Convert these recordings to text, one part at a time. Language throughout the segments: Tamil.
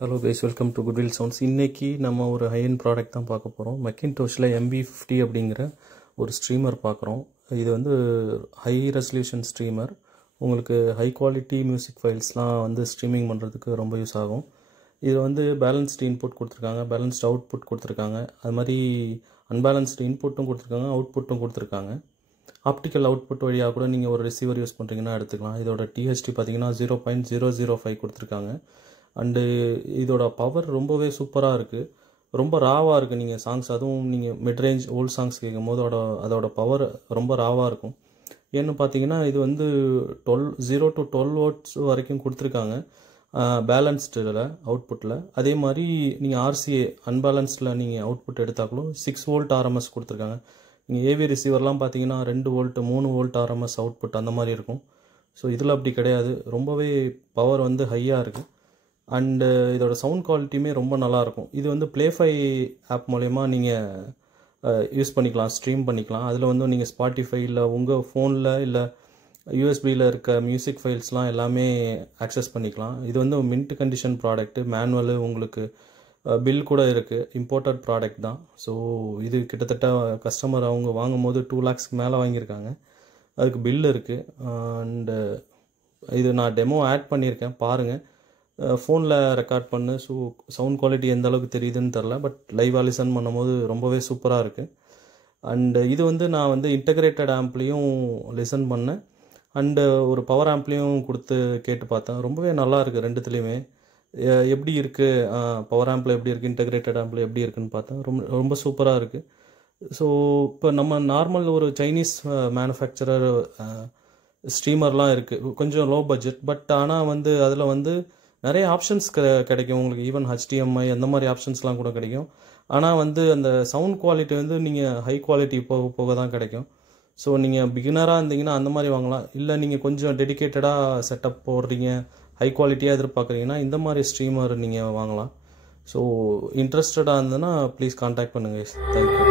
Hello guys, welcome to goodwill sounds. இன்றைக்கி நம்ம ஒரு ஹை-எண்ட் ப்ராடக்ட் தான் பார்க்க போகிறோம். மெக்கின்டோஷில் MB50 அப்படிங்கிற ஒரு ஸ்ட்ரீமர் பார்க்குறோம். இது வந்து ஹை ரெசல்யூஷன் ஸ்ட்ரீமர். உங்களுக்கு ஹை குவாலிட்டி மியூசிக் ஃபைல்ஸ்லாம் வந்து ஸ்ட்ரீமிங் பண்ணுறதுக்கு ரொம்ப யூஸ் ஆகும். இது வந்து பேலன்ஸ்டு இன்புட் கொடுத்துருக்காங்க, பேலன்ஸ்டு அவுட்புட் கொடுத்துருக்காங்க. அது மாதிரி அன்பேலன்ஸ்டு இன்புட்டும் கொடுத்துருக்காங்க, அவுட்புட்டும் கொடுத்துருக்காங்க. ஆப்டிக்கல் அவுட்புட் வழியாக கூட நீங்கள் ஒரு ரிசீவர் யூஸ் பண்ணுறீங்கன்னா எடுத்துக்கலாம். இதோட THD பார்த்தீங்கன்னா 0.005 கொடுத்துருக்காங்க. அண்டு இதோட பவர் ரொம்பவே சூப்பராக இருக்குது, ரொம்ப ராவாக இருக்குது. நீங்கள் சாங்ஸ், அதுவும் நீங்கள் மிட்ரேஞ்ச் ஓல்ட் சாங்ஸ் கேட்கும் போது அதோட பவர் ரொம்ப ராவாக இருக்கும். ஏன்னு பார்த்தீங்கன்னா இது வந்து 0 to 12 volts வரைக்கும் கொடுத்துருக்காங்க பேலன்ஸ்டில் அவுட்புட்டில். அதே மாதிரி நீங்கள் RCA அன்பேலன்ஸ்டில் நீங்கள் அவுட்புட் எடுத்தாக்களும் 6 volt RMS கொடுத்துருக்காங்க. நீங்கள் AV ரிசீவர்லாம் பார்த்தீங்கன்னா 2 volt 3 volt RMS அவுட்புட் அந்த மாதிரி இருக்கும். ஸோ இதில் அப்படி கிடையாது, ரொம்பவே பவர் வந்து ஹையாக இருக்குது. அண்டு இதோட சவுண்ட் குவாலிட்டியுமே ரொம்ப நல்லாயிருக்கும். இது வந்து ப்ளேஃபை ஆப் மூலயமா நீங்கள் யூஸ் பண்ணிக்கலாம், ஸ்ட்ரீம் பண்ணிக்கலாம். அதில் வந்து நீங்கள் ஸ்பாட்டிஃபை இல்லை உங்கள் ஃபோனில் இல்லை USB-யில் இருக்க மியூசிக் ஃபைல்ஸ்லாம் எல்லாமே ஆக்சஸ் பண்ணிக்கலாம். இது வந்து மின்ட் கண்டிஷன் ப்ராடக்ட்டு, மேனுவலு, உங்களுக்கு பில் கூட இருக்குது. இம்போர்ட்டட் ப்ராடக்ட் தான். ஸோ இது கிட்டத்தட்ட கஸ்டமர் அவங்க வாங்கும் போது 2 lakhs மேலே வாங்கியிருக்காங்க. அதுக்கு பில் இருக்குது. அண்டு இது நான் டெமோ ஆட் பண்ணியிருக்கேன், பாருங்கள். ஃபோனில் ரெக்கார்ட் பண்ணு. ஸோ சவுண்ட் குவாலிட்டி எந்த அளவுக்கு தெரியுதுன்னு தெரில, பட் லைவாக லிசன் பண்ணும்போது ரொம்பவே சூப்பராக இருக்குது. அண்டு இது வந்து நான் வந்து இன்டகிரேட்டட் ஆம்ப்லேயும் லிசன் பண்ணேன், அண்டு ஒரு பவர் ஆம்ப்லேயும் கொடுத்து கேட்டு பார்த்தேன். ரொம்பவே நல்லா இருக்குது ரெண்டுத்துலேயுமே. எப்படி இருக்குது பவர் ஆம்பில் எப்படி இருக்குது, இன்டகிரேட்டட் ஆம்பில் எப்படி இருக்குதுன்னு பார்த்தேன். ரொம்ப சூப்பராக இருக்குது. ஸோ இப்போ நம்ம நார்மல் ஒரு சைனீஸ் மேனுஃபேக்சரர் ஸ்ட்ரீமர்லாம் இருக்குது, கொஞ்சம் லோ பட்ஜெட். பட் ஆனால் வந்து அதில் வந்து நிறைய ஆப்ஷன்ஸ் கிடைக்கும் உங்களுக்கு. ஈவன் HDMI அந்த மாதிரி ஆப்ஷன்ஸ்லாம் கூட கிடைக்கும். ஆனால் வந்து அந்த சவுண்ட் குவாலிட்டி வந்து நீங்கள் ஹை குவாலிட்டி போக போக தான் கிடைக்கும். ஸோ நீங்கள் பிகினராக இருந்தீங்கன்னா அந்த மாதிரி வாங்கலாம். இல்லை நீங்கள் கொஞ்சம் டெடிக்கேட்டடாக செட்டப் போடுறீங்க, ஹை குவாலிட்டியாக எதிர்பார்க்குறீங்கன்னா இந்த மாதிரி ஸ்ட்ரீமர் நீங்கள் வாங்கலாம். ஸோ இன்ட்ரெஸ்டடாக இருந்ததுன்னா ப்ளீஸ் கான்டாக்ட் பண்ணுங்கள். தேங்க்யூ.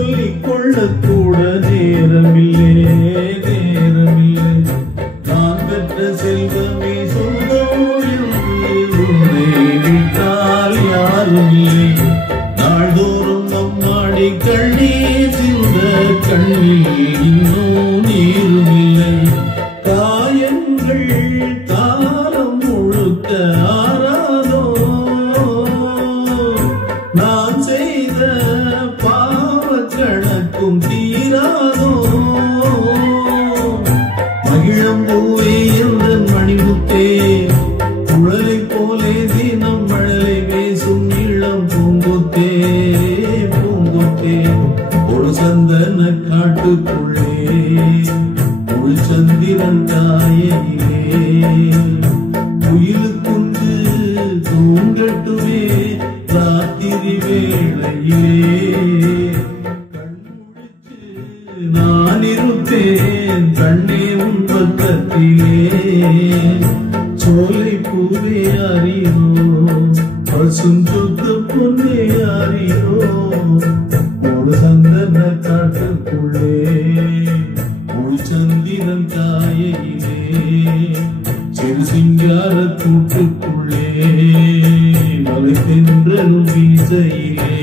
சொல்லிக்கொள்ளக்கூட நேரமில்லை நேரமில்லை நான் பெற்ற செல்வமே சொந்தம் உன்னை விட்டால் யாரும் இல்லை நாள்தோறும் அம்மாடி கண்ணீர் சிந்த கண்ணில் இன்னும் நீரும் இல்லை காயங்கள் காலம் முழுக்க ஆறாதோ நான் செய்த கணக்கும் தீராதோ மகிழம்பூவே எந்தன் மணிமுத்தே குழலை போலே தினம் மழலை பேசும் இளம் பூங்கொத்தே பூங்கொத்தே ஒரு சந்தன காட்டுக்குள்ளே ஒரு சந்திரன் தாயிலே குயிலுக்குண்டு தூங்கட்டுமே ராத்திரி வேளையிலே நான் இருப்பேன் கண்ணே உன் பக்கத்திலே சோலை பூவே அறியோ பசும் சுத்த பொன்னே அறியோ ஒரு சந்தன காட்டுக்குள்ளே ஒரு சந்திரன் தாயிலே சிறு சிங்கார கூட்டுக்குள்ளே மலை தென்றலும் வீசையிலே